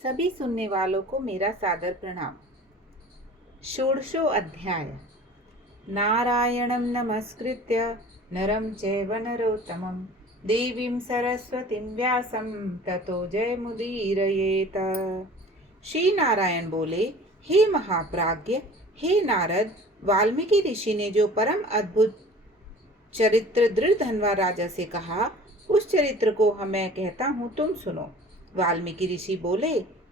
सभी सुनने वालों को मेरा सादर प्रणाम। षोडशो अध्याय। नारायणं नमस्कृत्य नरं चैव नरोत्तमं देवीं सरस्वतीं व्यासं ततो जयमुदीरयेत। श्री नारायण बोले, हे महाप्राज्ञ, हे नारद, वाल्मीकि ऋषि ने जो परम अद्भुत चरित्र दृढ़धनवा राजा से कहा, उस चरित्र को मैं कहता हूँ, तुम सुनो। वाल्मीकि ऋषि बोले,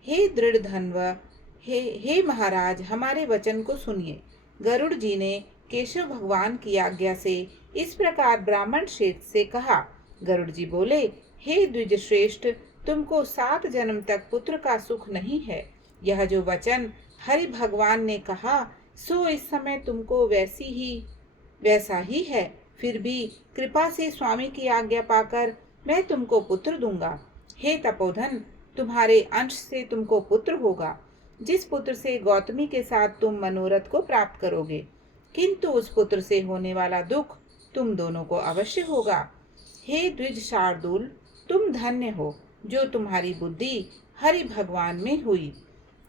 हे दृढ़धन्व, हे महाराज, हमारे वचन को सुनिए। गरुड़ जी ने केशव भगवान की आज्ञा से इस प्रकार ब्राह्मण श्रेष्ठ से कहा। गरुड़ जी बोले, हे द्विज श्रेष्ठ, तुमको 7 जन्म तक पुत्र का सुख नहीं है। यह जो वचन हरि भगवान ने कहा, सो इस समय तुमको वैसा ही है। फिर भी कृपा से स्वामी की आज्ञा पाकर मैं तुमको पुत्र दूंगा। हे तपोधन, तुम्हारे अंश से तुमको पुत्र होगा, जिस पुत्र से गौतमी के साथ तुम मनोरथ को प्राप्त करोगे। किंतु उस पुत्र से होने वाला दुख तुम दोनों को अवश्य होगा। हे द्विज शार्दूल, तुम धन्य हो जो तुम्हारी बुद्धि हरि भगवान में हुई।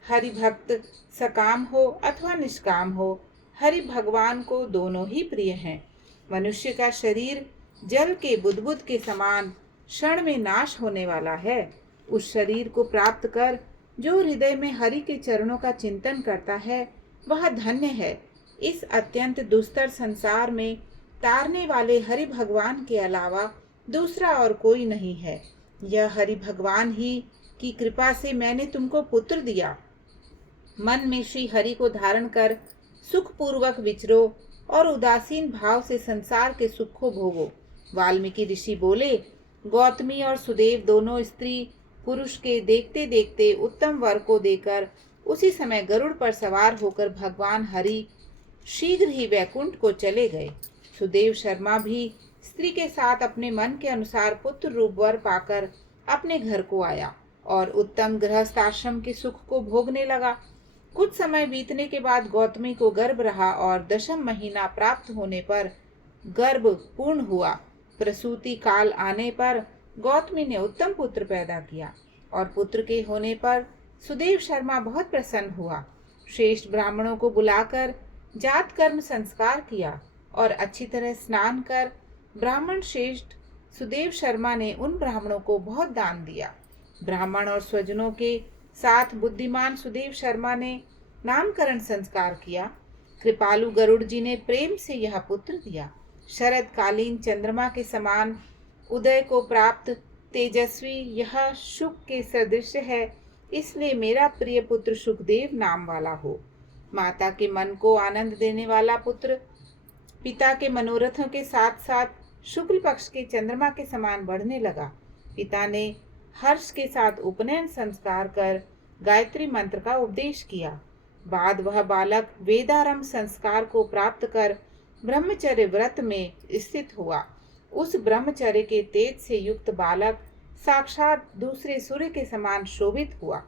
हरि भक्त सकाम हो अथवा निष्काम हो, हरि भगवान को दोनों ही प्रिय हैं। मनुष्य का शरीर जल के बुदबुद के समान क्षण में नाश होने वाला है। उस शरीर को प्राप्त कर जो हृदय में हरि के चरणों का चिंतन करता है, वह धन्य है। इस अत्यंत दुस्तर संसार में तारने वाले हरि भगवान के अलावा दूसरा और कोई नहीं है। यह हरि भगवान ही की कृपा से मैंने तुमको पुत्र दिया। मन में श्री हरि को धारण कर सुख पूर्वक विचरो और उदासीन भाव से संसार के सुख को भोगो। वाल्मीकि ऋषि बोले, गौतमी और सुदेव दोनों स्त्री पुरुष के देखते देखते उत्तम वर को देकर उसी समय गरुड़ पर सवार होकर भगवान हरि शीघ्र ही वैकुंठ को चले गए। सुदेव शर्मा भी स्त्री के साथ अपने मन के अनुसार पुत्र रूप वर पाकर अपने घर को आया और उत्तम गृहस्थ आश्रम के सुख को भोगने लगा। कुछ समय बीतने के बाद गौतमी को गर्भ रहा और 10वां महीना प्राप्त होने पर गर्भ पूर्ण हुआ। प्रसूति काल आने पर गौतमी ने उत्तम पुत्र पैदा किया और पुत्र के होने पर सुदेव शर्मा बहुत प्रसन्न हुआ। श्रेष्ठ ब्राह्मणों को बुलाकर जात कर्म संस्कार किया और अच्छी तरह स्नान कर ब्राह्मण श्रेष्ठ सुदेव शर्मा ने उन ब्राह्मणों को बहुत दान दिया। ब्राह्मण और स्वजनों के साथ बुद्धिमान सुदेव शर्मा ने नामकरण संस्कार किया। कृपालु गरुड़ जी ने प्रेम से यह पुत्र दिया। शरद कालीन चंद्रमा के समान उदय को प्राप्त तेजस्वी यह शुक के सदृश है, इसलिए मेरा प्रिय पुत्र सुखदेव नाम वाला हो। माता के मन को आनंद देने वाला पुत्र पिता के मनोरथों के साथ साथ शुक्ल पक्ष के चंद्रमा के समान बढ़ने लगा। पिता ने हर्ष के साथ उपनयन संस्कार कर गायत्री मंत्र का उपदेश किया। बाद वह बालक वेदारंभ संस्कार को प्राप्त कर ब्रह्मचर्य व्रत में स्थित हुआ। उस ब्रह्मचर्य के तेज से युक्त बालक साक्षात दूसरे सूर्य के समान शोभित हुआ।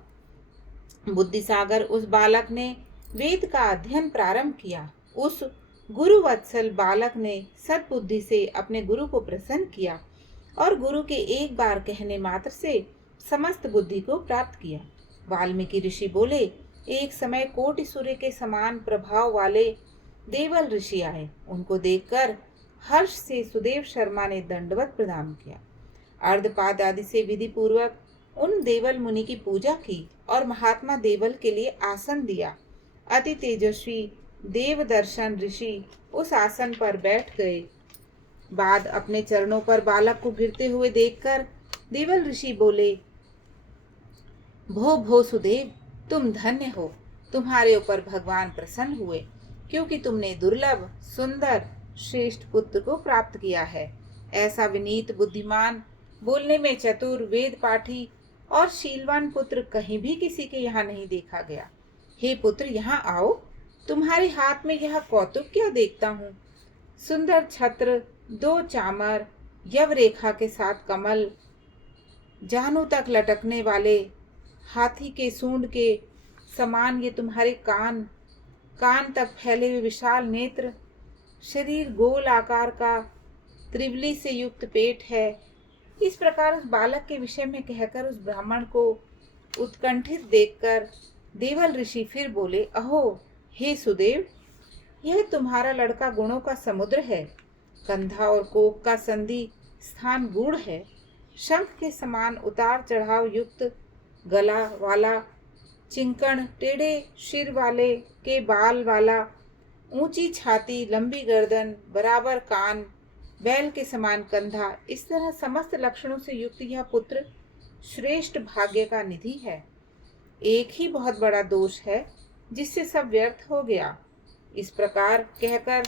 बुद्धि सागर उस बालक ने वेद का अध्ययन प्रारंभ किया। उस गुरु वत्सल बालक ने सद्बुद्धि से अपने गुरु को प्रसन्न किया और गुरु के एक बार कहने मात्र से समस्त बुद्धि को प्राप्त किया। वाल्मीकि ऋषि बोले, एक समय कोटि सूर्य के समान प्रभाव वाले देवल ऋषि आए। उनको देखकर हर्ष से सुदेव शर्मा ने दंडवत प्रणाम किया। अर्धपाद आदि से विधि पूर्वक उन देवल मुनि की पूजा की और महात्मा देवल के लिए आसन दिया। अति तेजस्वी देव दर्शन ऋषि उस आसन पर बैठ गए। बाद अपने चरणों पर बालक को गिरते हुए देखकर देवल ऋषि बोले, भो सुदेव, तुम धन्य हो। तुम्हारे ऊपर भगवान प्रसन्न हुए, क्योंकि तुमने दुर्लभ सुंदर श्रेष्ठ पुत्र को प्राप्त किया है। ऐसा विनीत बुद्धिमान, बोलने में चतुर, वेद पाठी और शीलवान पुत्र कहीं भी किसी के यहाँ नहीं देखा गया। हे पुत्र, यहाँ आओ। तुम्हारे हाथ में यह कौतुक क्या देखता हूँ? सुंदर छत्र, 2 चामर, यव रेखा के साथ कमल, जानु तक लटकने वाले हाथी के सूंड के समान ये तुम्हारे कान तक फैले हुए विशाल नेत्र, शरीर गोल आकार का, त्रिवली से युक्त पेट है। इस प्रकार उस बालक के विषय में कहकर उस ब्राह्मण को उत्कंठित देखकर देवल ऋषि फिर बोले, अहो हे सुदेव, यह तुम्हारा लड़का गुणों का समुद्र है। कंधा और कोक का संधि स्थान गूढ़ है। शंख के समान उतार चढ़ाव युक्त गला वाला, चिंकण, टेढ़े सिर वाले के बाल वाला, ऊंची छाती, लंबी गर्दन, बराबर कान, बैल के समान कंधा, इस तरह समस्त लक्षणों से युक्त यह पुत्र श्रेष्ठ भाग्य का निधि है। एक ही बहुत बड़ा दोष है जिससे सब व्यर्थ हो गया। इस प्रकार कहकर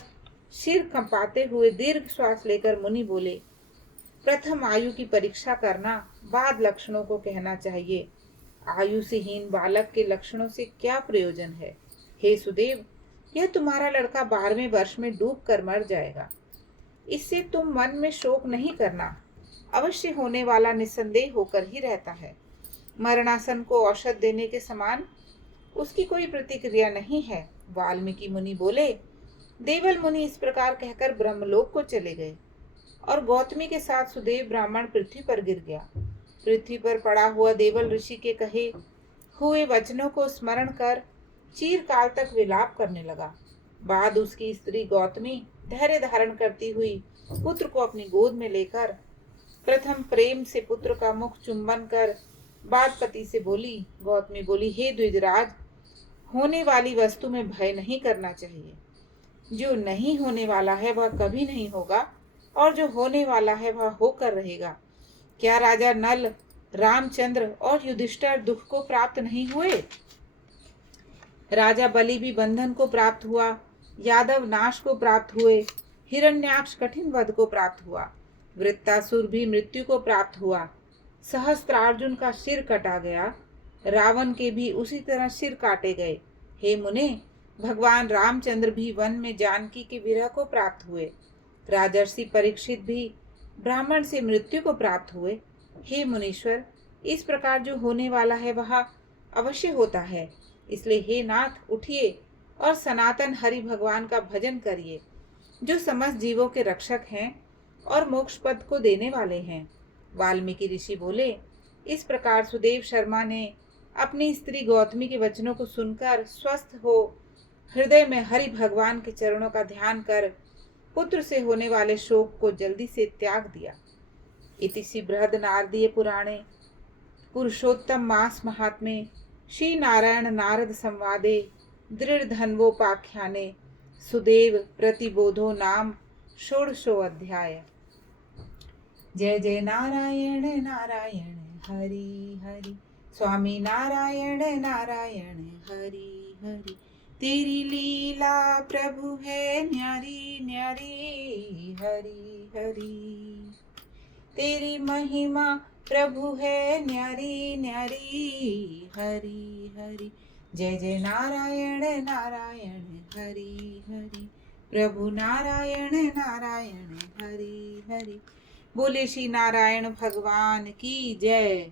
सिर कंपाते हुए दीर्घ श्वास लेकर मुनि बोले, प्रथम आयु की परीक्षा करना, बाद लक्षणों को कहना चाहिए। आयु से हीन बालक के लक्षणों से क्या प्रयोजन है। हे सुदेव, यह तुम्हारा लड़का 12वें वर्ष में डूब कर मर जाएगा। इससे तुम मन में शोक नहीं करना। अवश्य होने वाला निस्संदेह होकर ही रहता है। मरणासन को औषध देने के समान उसकी कोई प्रतिक्रिया नहीं है। वाल्मीकि मुनि बोले। देवल मुनि इस प्रकार कहकर ब्रह्मलोक को चले गए और गौतमी के साथ सुदेव ब्राह्मण पृथ्वी पर गिर गया। पृथ्वी पर पड़ा हुआ देवल ऋषि के कहे हुए वचनों को स्मरण कर चीरकाल तक विलाप करने लगा। बाद उसकी स्त्री गौतमी धैर्य धारण करती हुई पुत्र को अपनी गोद में लेकर प्रथम प्रेम से पुत्र का मुख चुंबन कर बाद पति से बोली। गौतमी बोली, हे द्विजराज, होने वाली वस्तु में भय नहीं करना चाहिए। जो नहीं होने वाला है वह कभी नहीं होगा और जो होने वाला है वह होकर रहेगा। क्या राजा नल, रामचंद्र और युधिष्ठिर दुख को प्राप्त नहीं हुए? राजा बलि भी बंधन को प्राप्त हुआ, यादव नाश को प्राप्त हुए, हिरण्याक्ष कठिन वध को प्राप्त हुआ, वृत्तासुर भी मृत्यु को प्राप्त हुआ, सहस्त्रार्जुन का सिर कटा गया, रावण के भी उसी तरह सिर काटे गए। हे मुने, भगवान रामचंद्र भी वन में जानकी के विरह को प्राप्त हुए। राजर्षि परीक्षित भी ब्राह्मण से मृत्यु को प्राप्त हुए। हे मुनीश्वर, इस प्रकार जो होने वाला है वह अवश्य होता है। इसलिए हे नाथ, उठिए और सनातन हरि भगवान का भजन करिए, जो समस्त जीवों के रक्षक हैं और मोक्ष पद को देने वाले हैं। वाल्मीकि ऋषि बोले। इस प्रकार सुदेव शर्मा ने अपनी स्त्री गौतमी के वचनों को सुनकर स्वस्थ हो हृदय में हरि भगवान के चरणों का ध्यान कर पुत्र से होने वाले शोक को जल्दी से त्याग दिया। इति श्री बृहद नारदीय पुराणे पुरुषोत्तम मास महात्म्ये श्री नारायण नारद संवादे दृढ़ धन्वोपाख्याने सुदेव प्रतिबोधो नाम षोडशो अध्याय। जय जय नारायण नारायण हरि हरि, स्वामी नारायण नारायण हरि हरि। तेरी लीला प्रभु है न्यारी न्यारी हरि हरि। तेरी महिमा प्रभु है न्यारी न्यारी हरि हरि। जय जय नारायण नारायण हरि हरि, प्रभु नारायण नारायण हरि हरि। बोले श्री नारायण भगवान की जय।